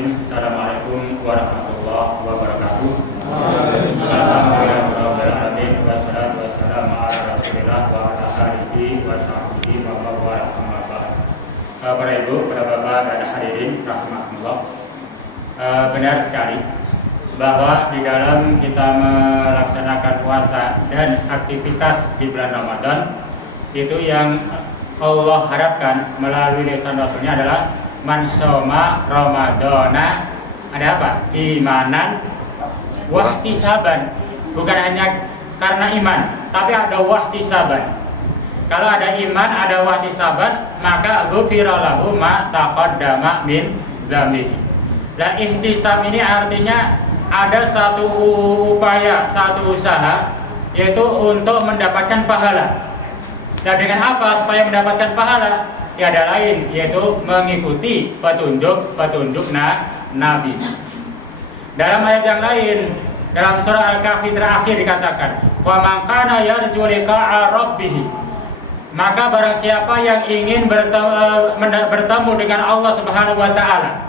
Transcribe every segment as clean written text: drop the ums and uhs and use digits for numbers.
Bismillahirrahmanirrahim. Assalamualaikum warahmatullahi wabarakatuh. Alhamdulillahirrahmanirrahim. Wassalatu wassalamu ala rasulillah wa ala alihi wa sahbihi wa mawalah amma ba'd. Para ibu, para bapak dan hadirin rahmatullah. Benar sekali bahwa di dalam kita melaksanakan puasa dan aktivitas di bulan Ramadan, itu yang Allah harapkan melalui lisan Rasulnya adalah man shoma Ramadana, ada apa? Imanan wahtisaban. Bukan hanya karena iman, tapi ada wahtisaban. Kalau ada iman, ada wahtisaban, maka ghufira lahu ma taqaddama min dzambihi. Nah, ihtisab ini artinya ada satu upaya, satu usaha, yaitu untuk mendapatkan pahala. Nah, dengan apa supaya mendapatkan pahala? Tiada lain, yaitu mengikuti petunjuk Nabi. Dalam ayat yang lain, dalam surah Al-Kahfi terakhir dikatakan, "Wa man kana yarju liqa'a rabbih." Maka barang siapa yang ingin bertemu dengan Allah Subhanahu wa taala.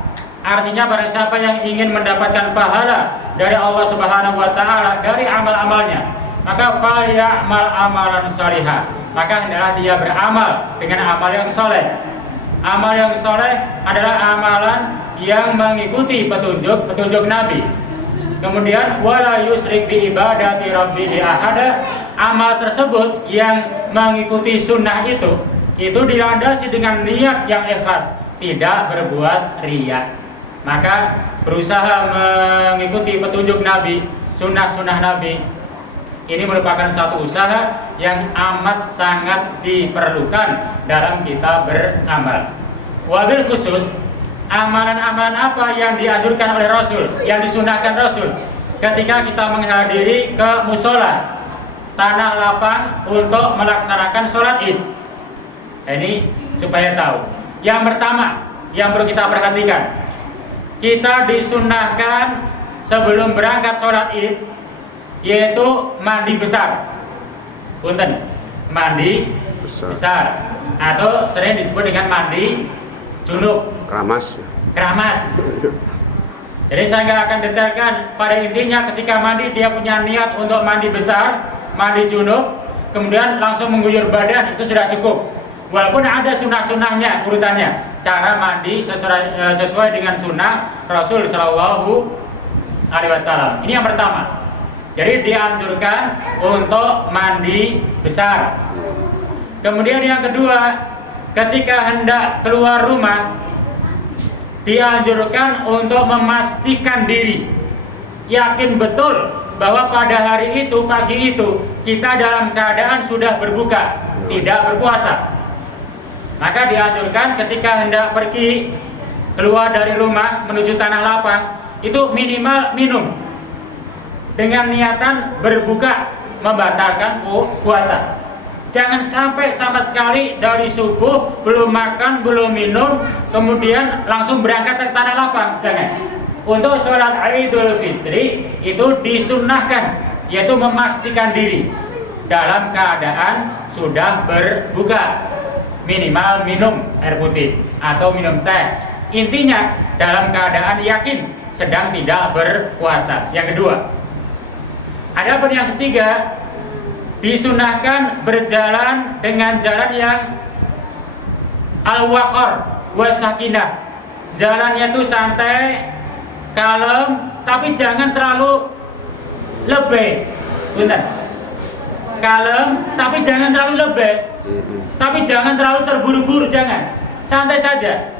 Artinya barang siapa yang ingin mendapatkan pahala dari Allah Subhanahu wa taala dari amal-amalnya, maka falyamal amalan salihah. Maka hendaklah dia beramal dengan amal yang soleh. Amal yang soleh adalah amalan yang mengikuti petunjuk Nabi. Kemudian wala yusrik bi ibadati rabbihi ahada. Amal tersebut yang mengikuti sunnah itu dilandasi dengan niat yang ikhlas, tidak berbuat riya. Maka berusaha mengikuti petunjuk Nabi, sunnah Nabi. Ini merupakan satu usaha yang amat sangat diperlukan dalam kita beramal. Wabil khusus, amalan-amalan apa yang dianjurkan oleh Rasul, yang disunahkan Rasul ketika kita menghadiri ke musola, tanah lapang untuk melaksanakan sholat id. Ini supaya tahu. Yang pertama yang perlu kita perhatikan, kita disunahkan sebelum berangkat sholat id, yaitu mandi besar. Punten, mandi besar atau sering disebut dengan mandi junub, keramas. Jadi saya nggak akan detailkan. Pada intinya ketika mandi dia punya niat untuk mandi besar, mandi junub, kemudian langsung mengguyur badan, itu sudah cukup. Walaupun ada sunnah-sunnahnya urutannya, cara mandi sesuai dengan sunnah Rasul Shallallahu Alaihi Wasallam. Ini yang pertama. Jadi dianjurkan untuk mandi besar. Kemudian yang kedua, ketika hendak keluar rumah, dianjurkan untuk memastikan diri, yakin betul bahwa pada hari itu, pagi itu, kita dalam keadaan sudah berbuka, tidak berpuasa. Maka dianjurkan ketika hendak pergi keluar dari rumah menuju tanah lapang, itu minimal minum dengan niatan berbuka, membatalkan puasa. Jangan sampai sama sekali dari subuh belum makan, belum minum, kemudian langsung berangkat ke tanah lapang. Jangan. Untuk sholat Idul Fitri itu disunnahkan, yaitu memastikan diri dalam keadaan sudah berbuka, minimal minum air putih atau minum teh. Intinya dalam keadaan yakin sedang tidak berpuasa. Yang kedua, adapun yang ketiga, disunahkan berjalan dengan jalan yang al-waqar was-sakinah. Jalannya itu santai, kalem, tapi jangan terlalu lebay. Benar. Kalem, tapi jangan terlalu lebay. Tapi jangan terlalu terburu-buru, jangan. Santai saja.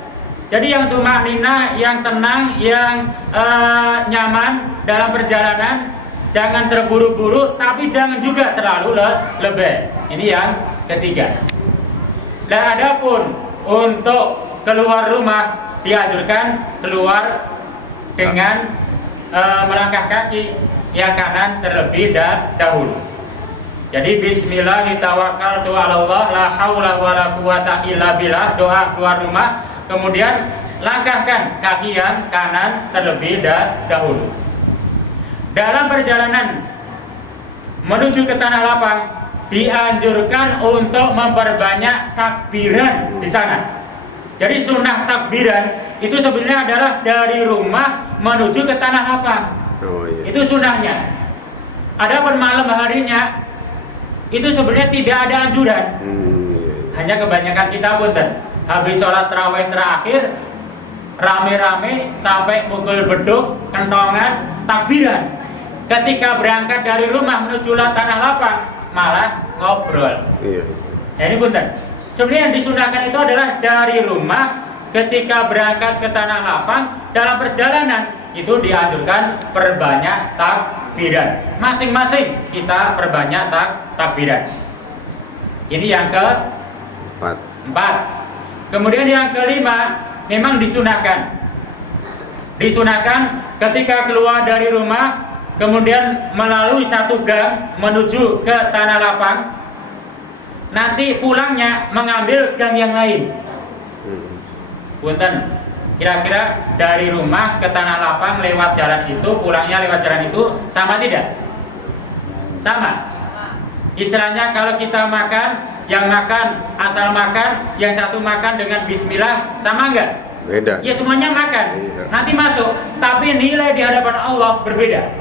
Jadi yang tumakninah, yang tenang, yang nyaman dalam perjalanan. Jangan terburu-buru, tapi jangan juga terlalu lebay. Ini yang ketiga. Dan adapun untuk keluar rumah, dianjurkan keluar dengan melangkah kaki yang kanan terlebih dahulu. Jadi bismillahirrahmanirrahim, la haula wala quwata illa billah, doa keluar rumah. Kemudian langkahkan kaki yang kanan terlebih dahulu. Dalam perjalanan menuju ke tanah lapang, dianjurkan untuk memperbanyak takbiran di sana. Jadi sunnah takbiran itu sebenarnya adalah dari rumah menuju ke tanah lapang. Oh, iya. Itu sunnahnya. Adapun malam harinya itu sebenarnya tidak ada anjuran. Iya. Hanya kebanyakan kita punten habis sholat tarawih terakhir rame-rame sampai mukul beduk, kentongan, takbiran. Ketika berangkat dari rumah menuju tanah lapang malah ngobrol. Iya. Ya, ini punten. Sebenarnya yang disunahkan itu adalah dari rumah ketika berangkat ke tanah lapang dalam perjalanan itu dianjurkan perbanyak takbiran. Masing-masing kita perbanyak takbiran. Ini yang keempat. Kemudian yang kelima, memang disunahkan. Disunahkan ketika keluar dari rumah, kemudian melalui satu gang menuju ke tanah lapang, nanti pulangnya mengambil gang yang lain. Punten, kira-kira dari rumah ke tanah lapang lewat jalan itu, pulangnya lewat jalan itu sama tidak? Sama. Istilahnya kalau kita makan, yang makan asal makan, yang satu makan dengan bismillah, sama enggak? Beda. Ya semuanya makan. Iya. Nanti masuk, tapi nilai di hadapan Allah berbeda.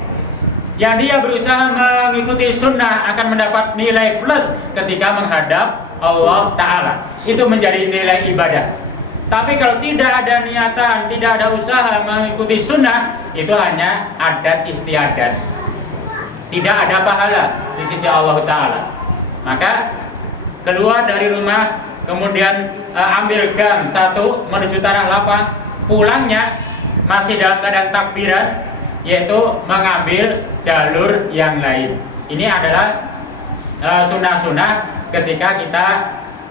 Yang dia berusaha mengikuti sunnah akan mendapat nilai plus ketika menghadap Allah Ta'ala. Itu menjadi nilai ibadah. Tapi kalau tidak ada niatan, tidak ada usaha mengikuti sunnah, itu hanya adat istiadat. Tidak ada pahala di sisi Allah Ta'ala. Maka keluar dari rumah, kemudian ambil gang satu menuju tanah lapang, pulangnya masih dalam keadaan takbiran, yaitu mengambil jalur yang lain. Ini adalah sunnah-sunnah ketika kita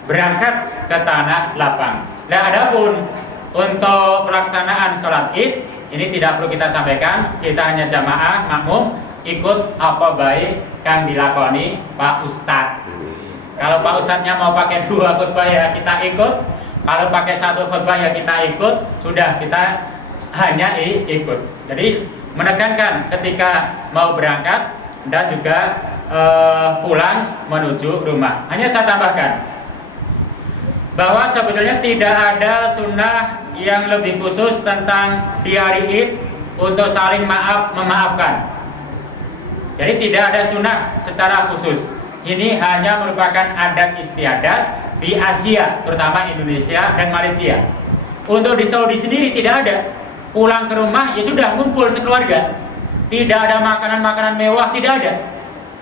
berangkat ke tanah lapang. Nah, adapun untuk pelaksanaan sholat id ini tidak perlu kita sampaikan, kita hanya jamaah makmum ikut apa baik kang dilakoni Pak Ustadz. Kalau Pak Ustadznya mau pakai 2 khutbah ya kita ikut, kalau pakai 1 khutbah ya kita ikut, sudah kita hanya ikut. Jadi menekankan ketika mau berangkat dan juga pulang menuju rumah. Hanya saya tambahkan bahwa sebetulnya tidak ada sunnah yang lebih khusus tentang di hari Id untuk saling memaafkan. Jadi tidak ada sunnah secara khusus. Ini hanya merupakan adat istiadat di Asia, terutama Indonesia dan Malaysia. Untuk di Saudi sendiri tidak ada. Pulang ke rumah ya sudah ngumpul sekeluarga. Tidak ada makanan-makanan mewah, tidak ada.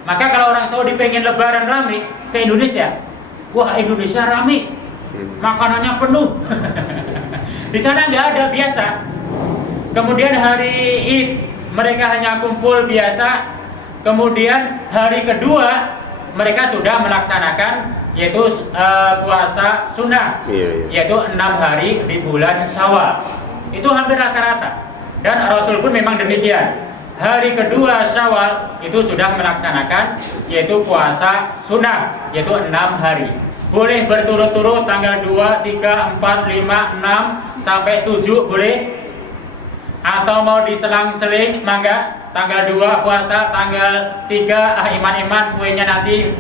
Maka kalau orang Saudi pengen lebaran rame ke Indonesia, wah Indonesia rame, makanannya penuh. Di sana nggak ada, biasa. Kemudian hari Id mereka hanya kumpul biasa. Kemudian hari kedua mereka sudah melaksanakan yaitu puasa sunnah, yaitu 6 hari di bulan Syawal. Itu hampir rata-rata. Dan Rasul pun memang demikian. Hari kedua Syawal itu sudah melaksanakan yaitu puasa sunnah, yaitu 6 hari. Boleh berturut-turut tanggal 2, 3, 4, 5, 6 sampai 7 boleh. Atau mau diselang-seling mangga. Tanggal 2 puasa, tanggal 3 iman-iman kuenya nanti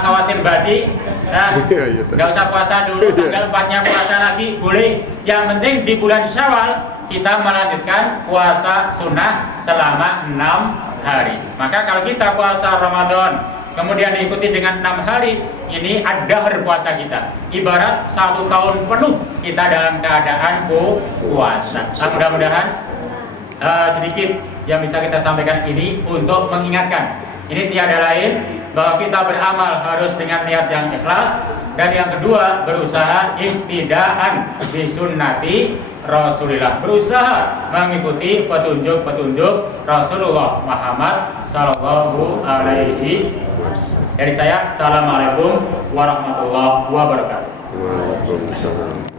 khawatir basi. Nah, nggak usah puasa dulu, tanggal 4-nya puasa lagi boleh. Yang penting di bulan Syawal kita melanjutkan puasa sunnah selama 6 hari. Maka kalau kita puasa Ramadan kemudian diikuti dengan 6 hari, ini ad-dahr puasa kita. Ibarat 1 tahun penuh kita dalam keadaan puasa. Mudah-mudahan sedikit yang bisa kita sampaikan ini untuk mengingatkan. Ini tiada lain bahwa kita beramal harus dengan niat yang ikhlas, dan yang kedua berusaha iktidaan bi sunnati Rasulillah, berusaha mengikuti petunjuk-petunjuk Rasulullah Muhammad sallallahu alaihi. Dari saya, assalamualaikum warahmatullahi wabarakatuh. Waalaikumsalam.